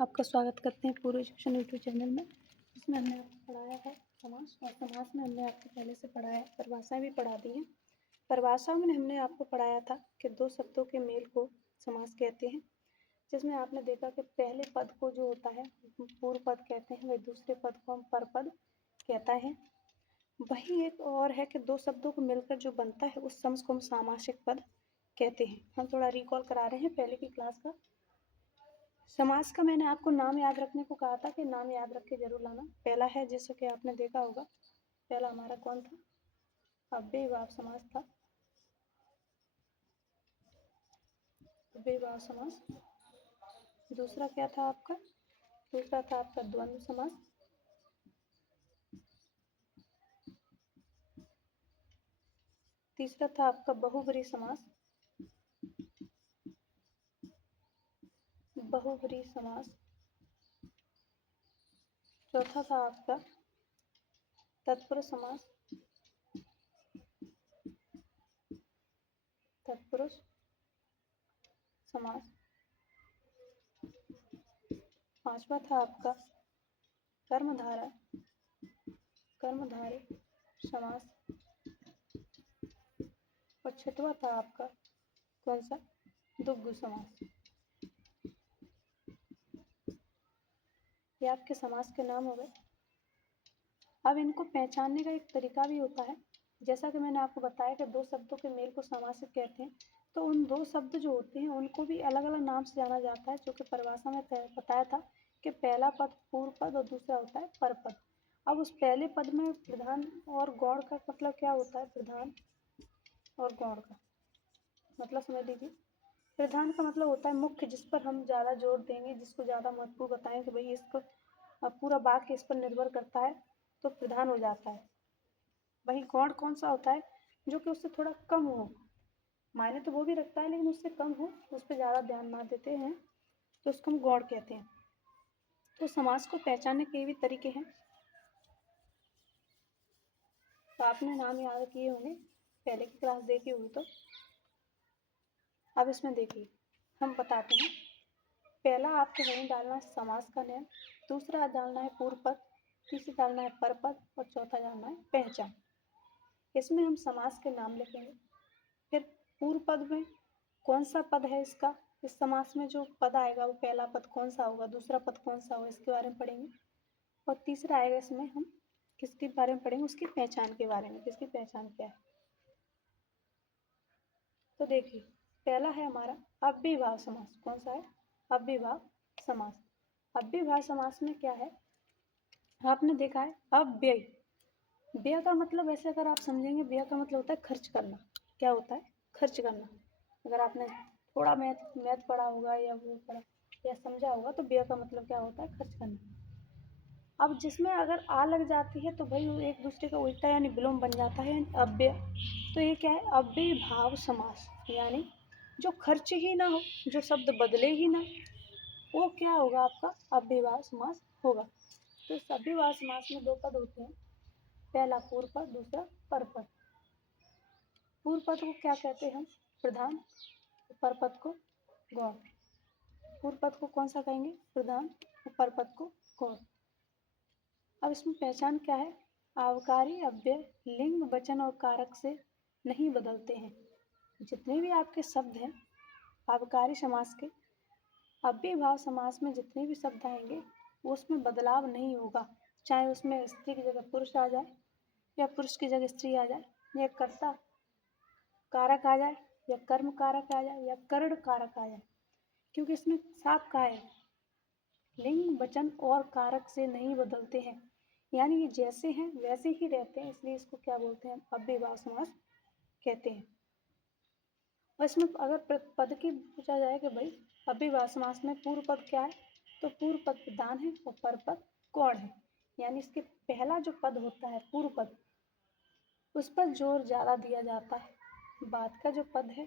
आपका स्वागत करते हैं पूर्व एजुकेशन यूट्यूब चैनल में, जिसमें हमने आपको पढ़ाया है समास। और समास में हमने आपको पहले से पढ़ाया है, परिभाषाएं भी पढ़ा दी हैं। परिभाषा में हमने आपको पढ़ाया था कि दो शब्दों के मेल को समास कहते हैं, जिसमें आपने देखा कि पहले पद को जो होता है पूर्व पद कहते हैं, वही दूसरे पद को हम परपद कहता है। वही एक और है कि दो शब्दों को मिलकर जो बनता है उस शब्द को हम सामासिक पद कहते हैं। हम थोड़ा रिकॉल करा रहे हैं पहले की क्लास का। समास का मैंने आपको नाम याद रखने को कहा था कि नाम याद रख के जरूर लाना। पहला है, जैसे कि आपने देखा होगा, पहला हमारा कौन था? अव्ययीभाव समास था। अव्ययीभाव समास। दूसरा क्या था आपका? दूसरा था आपका द्वंद्व समास। तीसरा था आपका बहुब्रीहि समास। बहुब्रीहि समास। चौथा था आपका तत्पुरुष समास। तत्पुरुष समास। पांचवा था आपका कर्मधारय कर्मधारय समास। और छठवा था आपका कौन सा? द्विगु समास। ये आपके समास के नाम हो गए। अब इनको पहचानने का एक तरीका भी होता है। जैसा कि मैंने आपको बताया कि दो शब्दों के मेल को सामासिक कहते हैं, तो उन दो शब्द जो होते हैं उनको भी अलग अलग नाम से जाना जाता है, जो कि परिभाषा में बताया था कि पहला पद पूर्व पद और दूसरा होता है परपद। अब उस पहले पद में प्रधान और गौण का मतलब क्या होता है? प्रधान और गौण का मतलब समझ लीजिए। प्रधान का मतलब होता है मुख्य, जिस पर हम ज़्यादा जोर देंगे, जिसको ज़्यादा महत्वपूर्ण बताएं कि भाई इसको पूरा वाक्य इस पर निर्भर करता है, तो प्रधान हो जाता है। वही गौण कौन सा होता है? जो कि उससे थोड़ा कम हो, मायने तो वो भी रखता है लेकिन उससे कम हो, उस पर ज़्यादा ध्यान ना देते हैं, तो उसको हम गौण कहते हैं। तो समास को पहचानने के भी तरीके हैं। तो आपने नाम याद किए होंगे, पहले की क्लास देखी हुई तो। अब इसमें देखिए, हम बताते हैं। पहला आपको वहीं डालना है समास का नियम, दूसरा डालना है पूर्व पद, तीसरा डालना है परपद और चौथा डालना है पहचान। इसमें हम समास के नाम लिखेंगे। फिर पूर्व पद में कौन सा पद है इसका, इस समास में जो पद आएगा वो पहला पद कौन सा होगा, दूसरा पद कौन सा होगा, इसके बारे में पढ़ेंगे। और तीसरा आएगा इसमें हम किसके बारे में पढ़ेंगे, उसकी पहचान के बारे में, किसकी पहचान क्या है। तो देखिए, पहला है हमारा अव्ययीभाव समास। कौन सा है? अव्ययीभाव समास। अव्ययीभाव समास में क्या है? आपने देखा है अव्यय। व्यय का मतलब ऐसे अगर आप समझेंगे, व्यय का मतलब होता है खर्च करना। क्या होता है? खर्च करना। अगर आपने थोड़ा मैथ पढ़ा होगा या वो पढ़ा या समझा होगा, तो व्यय का मतलब क्या होता है? खर्च करना। अब जिसमें अगर आ लग जाती है तो भाई वो एक दूसरे का उल्टा यानी विलोम बन जाता है, अव्यय। तो ये क्या है? अव्ययीभाव समास। यानी जो खर्च ही ना हो, जो शब्द बदले ही ना, वो क्या होगा? आपका अव्ययीभाव समास होगा। तो इस अव्ययीभाव समास में दो पद होते हैं, पहला पूर्व पद, दूसरा परपद। पूर्व पद को क्या कहते हैं हम? प्रधान। परपद को गौण। पूर्व पद को कौन सा कहेंगे? प्रधान। और परपद को गौण। अब इसमें पहचान क्या है? आवकारी अव्यय लिंग वचन और कारक से नहीं बदलते हैं। जितने भी आपके शब्द हैं आवकारी समास के, अव्ययीभाव समास में जितने भी शब्द आएंगे वो उसमें बदलाव नहीं होगा, चाहे उसमें स्त्री की जगह पुरुष आ जाए या पुरुष की जगह स्त्री आ जाए, या कर्ता कारक आ जाए या कर्म कारक आ जाए या कर्ण कारक आ जाए, क्योंकि इसमें साफ कहा है लिंग वचन और कारक से नहीं बदलते हैं, यानी ये जैसे हैं वैसे ही रहते हैं, इसलिए इसको क्या बोलते हैं? अव्ययीभाव समास कहते हैं। और इसमें अगर पद की पूछा जाए कि भाई अव्ययीभाव समास में पूर्व पद क्या है, तो पूर्व पद प्रधान है और परपद गौण है। यानी इसके पहला जो पद होता है पूर्व पद, उस पर जोर ज़्यादा दिया जाता है, बाद का जो पद है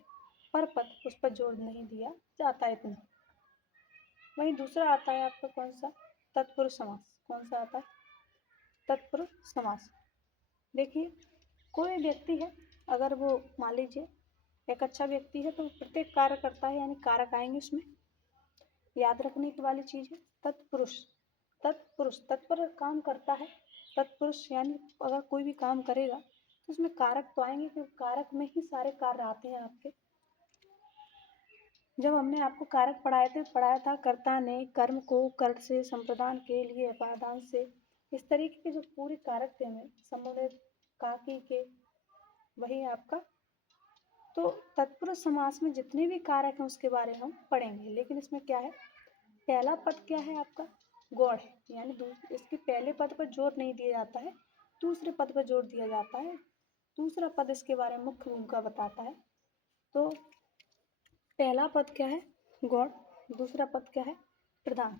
परपद, उस पर जोर नहीं दिया जाता है इतना। वहीं दूसरा आता है आपका कौन सा? तत्पुरुष समास। कौन सा आता है? तत्पुरुष समास। देखिए, कोई व्यक्ति है, अगर वो मान लीजिए एक अच्छा व्यक्ति है, तो प्रत्येक कार्य करता है, यानी कारक आएंगे उसमें। याद रखने की वाली चीज है तत्पुरुष। तत्पुरुष तत्पर काम करता है। तत्पुरुष यानी अगर कोई भी काम करेगा तो उसमें कारक तो आएंगे, क्योंकि कारक में ही सारे कार्य आते हैं आपके। जब हमने आपको कारक पढ़ाया था कर्ता ने कर्म को कर्त से, संप्रदान के लिए अपादान से, इस तरीके के जो पूरे कारक थे हमें समुदित काकी के, वही आपका। तो तत्पुरुष समास में जितने भी कारक हैं उसके बारे में हम पढ़ेंगे, लेकिन इसमें क्या है, पहला पद क्या है आपका, गौड़ है, यानी इसके पहले पद पर जोर नहीं दिया जाता है, दूसरे पद पर जोर दिया जाता है। दूसरा पद इसके बारे में मुख्य भूमिका बताता है। तो पहला पद क्या है, गौड़। दूसरा पद क्या है, प्रधान।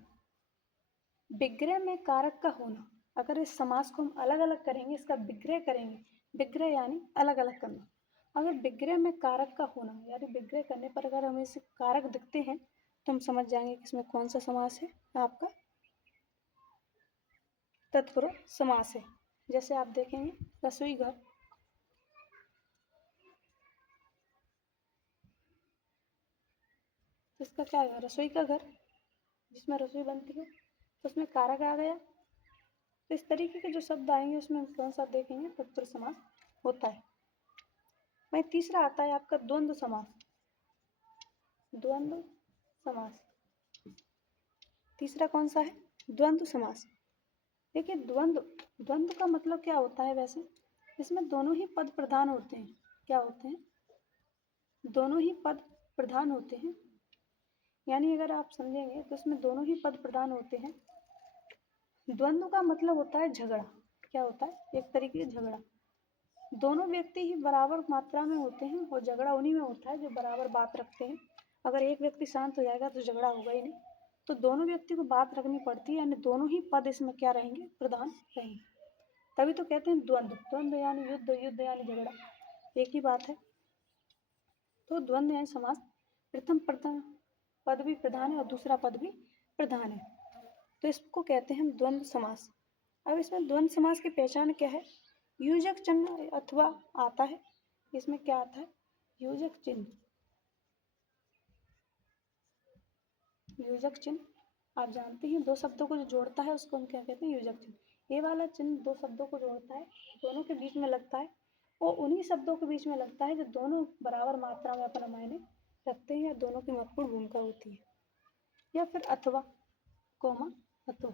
विग्रह में कारक का होना, अगर इस समास को हम अलग अलग करेंगे, इसका विग्रह करेंगे, विग्रह यानी अलग अलग करना। अगर विग्रह में कारक का होना यानी विग्रह करने पर अगर हमें इसे कारक दिखते हैं तो हम समझ जाएंगे कि इसमें कौन सा समास है, आपका तत्पुरुष समास है। जैसे आप देखेंगे रसोई घर, तो इसका क्या है, रसोई का घर जिसमें रसोई बनती है, तो उसमें कारक आ गया। तो इस तरीके के जो शब्द आएंगे उसमें हम कौन सा देखेंगे, तत्पुरुष समास होता है। वही तीसरा आता है आपका द्वंद्व समास। द्वंद्व समास तीसरा कौन सा है, द्वंद्व समास। देखिए द्वंद्व का मतलब क्या होता है, वैसे इसमें दोनों ही पद प्रधान होते हैं। क्या होते हैं, दोनों ही पद प्रधान होते हैं, यानी अगर आप समझेंगे तो इसमें दोनों ही पद प्रधान होते हैं। द्वंद्व का मतलब होता है झगड़ा। क्या होता है, एक तरीके से झगड़ा। दोनों व्यक्ति ही बराबर मात्रा में होते हैं और झगड़ा उन्हीं में होता है जो बराबर बात रखते हैं। अगर एक व्यक्ति शांत हो जाएगा तो झगड़ा होगा ही नहीं। तो दोनों व्यक्ति को बात रखनी पड़ती है, यानी दोनों ही पद इसमें क्या रहेंगे, प्रधान रहेंगे। तभी तो कहते हैं द्वंद्व। द्वंद्व यानी युद्ध, युद्ध यानी झगड़ा, एक ही बात है। तो द्वंद्व यानी समास, प्रथम प्रथम पद भी प्रधान है और दूसरा पद भी प्रधान है, तो इसको कहते हैं द्वंद्व समास। अब इसमें द्वंद्व समास की पहचान क्या है, योजक चिन्ह अथवा आता है। इसमें क्या आता है, योजक चिन्ह। योजक चिन्ह आप जानते हैं, दो शब्दों को जो जोड़ता है उसको हम क्या कहते हैं, योजक चिन्ह। ये वाला चिन्ह दो शब्दों को जोड़ता है, दोनों के बीच में लगता है, और उन्हीं शब्दों के बीच में लगता है जो दोनों बराबर मात्रा में अपना मायने रखते हैं या दोनों की महत्वपूर्ण भूमिका होती है। या फिर अथवा, कोमा अथवा,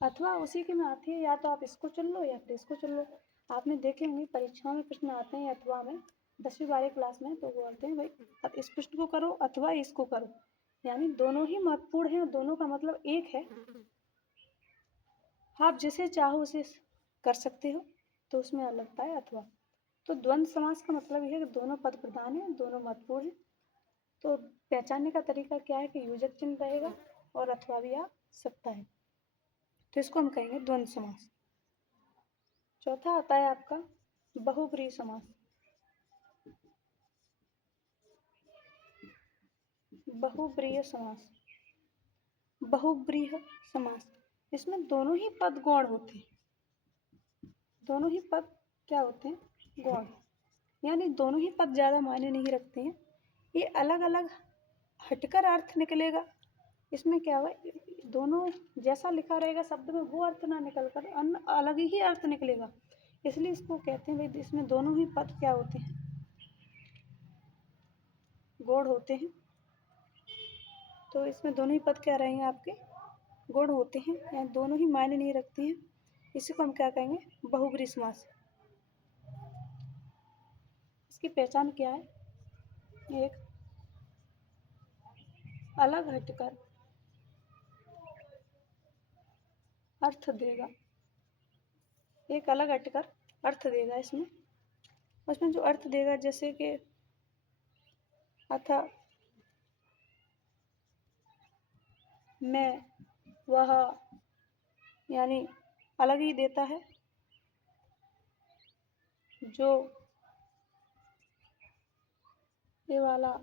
अथवा उसी के में आती है, या तो आप इसको चुन लो या फिर इसको चुन लो। आपने देखे होंगे परीक्षाओं में प्रश्न आते हैं अथवा में, 10वीं 12वीं क्लास में, तो बोलते हैं भाई इस प्रश्न को करो अथवा इसको करो, यानी दोनों ही महत्वपूर्ण हैं और दोनों का मतलब एक है। आप जिसे चाहो उसे कर सकते हो, तो उसमें लगता है अथवा। तो द्वंद्व समास का मतलब यह है कि दोनों पद प्रधान है, दोनों महत्वपूर्ण है। तो पहचानने का तरीका क्या है कि योजक चिन्ह रहेगा और अथवा भी आ सकता है, तो इसको हम कहेंगे द्वंद्व समास। चौथा आता है आपका बहुब्रीहि समास। बहुब्रीहि समास, बहुब्रीहि समास, इसमें दोनों ही पद गौण होते हैं। दोनों ही पद क्या होते हैं, गौण, यानी दोनों ही पद ज्यादा मायने नहीं रखते हैं। ये अलग अलग हटकर अर्थ निकलेगा। इसमें क्या हुआ, दोनों जैसा लिखा रहेगा शब्द में वो अर्थ ना निकल कर अन्य अलग ही अर्थ निकलेगा, इसलिए इसको कहते हैं भाई इसमें दोनों ही पद क्या होते हैं, गौण होते हैं। तो इसमें दोनों ही पद क्या रहेंगे आपके, गौण होते हैं, यानी दोनों ही मायने नहीं रखते हैं। इसी को हम क्या कहेंगे, बहुब्रीहि समास। इसकी पहचान क्या है, एक अलग हटकर अर्थ देगा, एक अलग हटकर अर्थ देगा इसमें। उसमें जो अर्थ देगा जैसे कि अथा, मैं, वह, यानी अलग ही देता है। जो, ये वाला,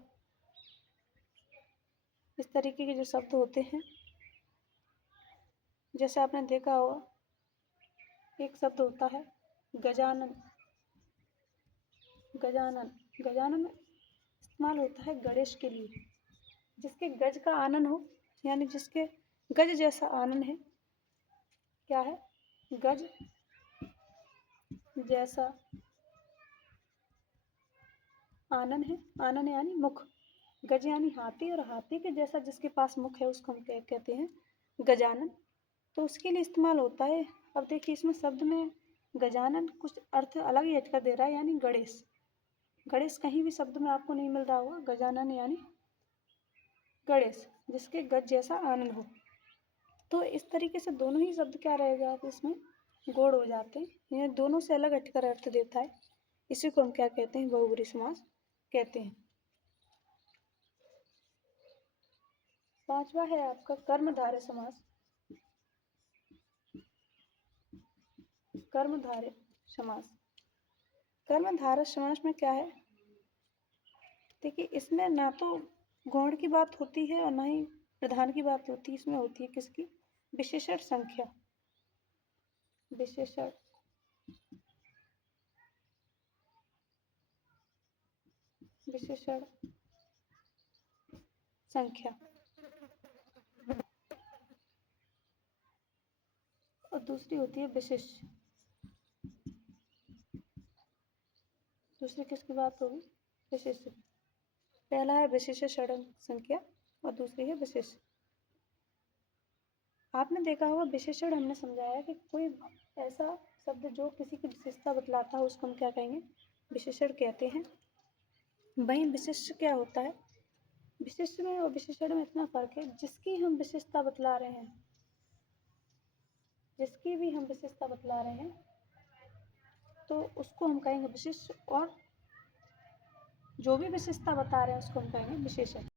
इस तरीके के जो शब्द होते हैं, जैसे आपने देखा होगा एक शब्द होता है गजानन। गजानन, गजानन इस्तेमाल होता है गणेश के लिए, जिसके गज का आनन हो, यानी जिसके गज जैसा आनन है। क्या है? गज जैसा आनन है। आनन यानी मुख। गज यानी हाथी, और हाथी के जैसा जिसके पास मुख है उसको हम कहते हैं गजानन। तो उसके लिए इस्तेमाल होता है। अब देखिए इसमें शब्द में गजानन कुछ अर्थ अलग ही हटकर दे रहा है, यानी गणेश। गणेश कहीं भी शब्द में आपको नहीं मिल रहा होगा। गजानन यानी गणेश, जिसके गज जैसा आनन हो। तो इस तरीके से दोनों ही शब्द क्या रहेगा, आप इसमें गोड़ हो जाते हैं। ये दोनों से अलग हटकर अर्थ देता है। इसी को हम क्या कहते हैं? बहुब्रीहि समास कहते हैं। पांचवा है आपका कर्मधारय समास। कर्मधारय समास। कर्मधारय समास में क्या है? देखिए इसमें ना तो गौण की बात होती है और ना ही प्रधान की बात होती है। इसमें होती है किसकी? विशेषण संख्या। विशेषण विशेषण संख्या। और दूसरी होती है विशिष्ट। दूसरी किसकी बात होगी? विशिष्ट। पहला है विशेषण संख्या और दूसरी है विशिष्ट। आपने देखा होगा विशेषण हमने समझाया कि कोई ऐसा शब्द जो किसी की विशेषता बतलाता है उसको हम क्या कहेंगे? विशेषण कहते हैं। वहीं विशिष्ट क्या होता है? विशिष्ट में और विशेषण में इतना फर्क है, जिसकी हम विशेषता बतला रहे हैं, जिसकी भी हम विशेषता बतला रहे हैं तो उसको हम कहेंगे विशिष्ट, और जो भी विशेषता बता रहे हैं उसको हम कहेंगे विशेषण।